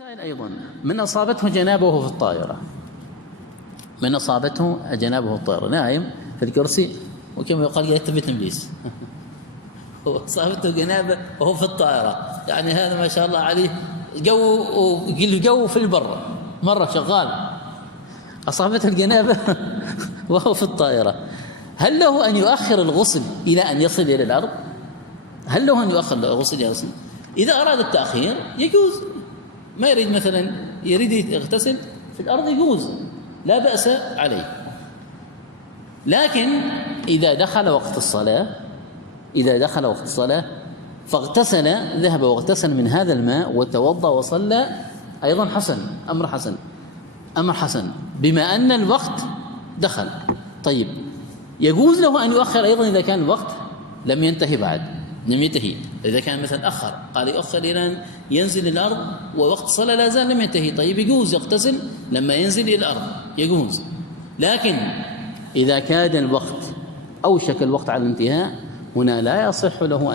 سائل أيضا: من أصابته جنابه وهو في الطائرة، من أصابته جنابه في الطائرة، نايم في الكرسي وكما يقال يلتفت إبليس أصابته جنابه وهو في الطائرة، يعني هذا ما شاء الله عليه جو في البر مرة شغال، أصابته الجنابه وهو في الطائرة، هل له أن يؤخر الغسل إلى أن يصل إلى الأرض؟ هل له أن يؤخر الغسل إلى الأرض؟ إذا أراد التأخير يجوز، ما يريد مثلا يريد يغتسل في الأرض يجوز، لا بأس عليه. لكن إذا دخل وقت الصلاة فاغتسل، ذهب واغتسل من هذا الماء وتوضأ وصلى، أيضا حسن، أمر حسن بما أن الوقت دخل. طيب، يجوز له أن يؤخر أيضا إذا كان الوقت لم ينتهي بعد، لم ينتهي، إذا كان مثلا أخر، قال يؤخر إلى أن ينزل الأرض ووقت الصلاة لا زال لم ينتهي، طيب يجوز يغتسل لما ينزل إلى الأرض، يجوز. لكن إذا كاد الوقت، أوشك الوقت على الانتهاء، هنا لا يصح له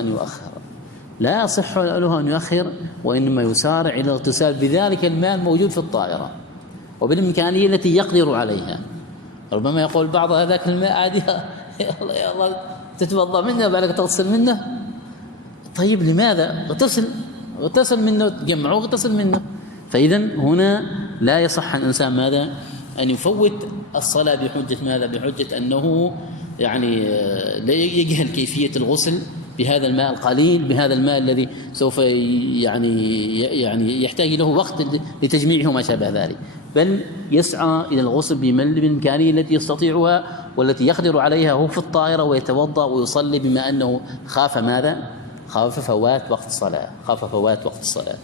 أن يؤخر، وإنما يسارع إلى الاغتسال بذلك الماء الموجود في الطائرة وبالإمكانية التي يقدر عليها. ربما يقول بعض: هذاك الماء عادي يا الله تتوضأ منه بعدك تغتسل منه. طيب لماذا؟ اغتسل منه، تجمعه واغتسل منه. فإذا هنا لا يصح الإنسان ماذا؟ أن يفوت الصلاة بحجة ماذا؟ بحجة أنه يعني لا يجهل كيفية الغسل بهذا الماء القليل، بهذا الماء الذي سوف يعني يحتاج له وقت لتجميعه وما شابه ذلك، بل يسعى إلى الغسل بالإمكانية التي يستطيعها والتي يقدر عليها هو في الطائرة، ويتوضأ ويصلي بما أنه خاف ماذا؟ خاف فوات وقت الصلاة.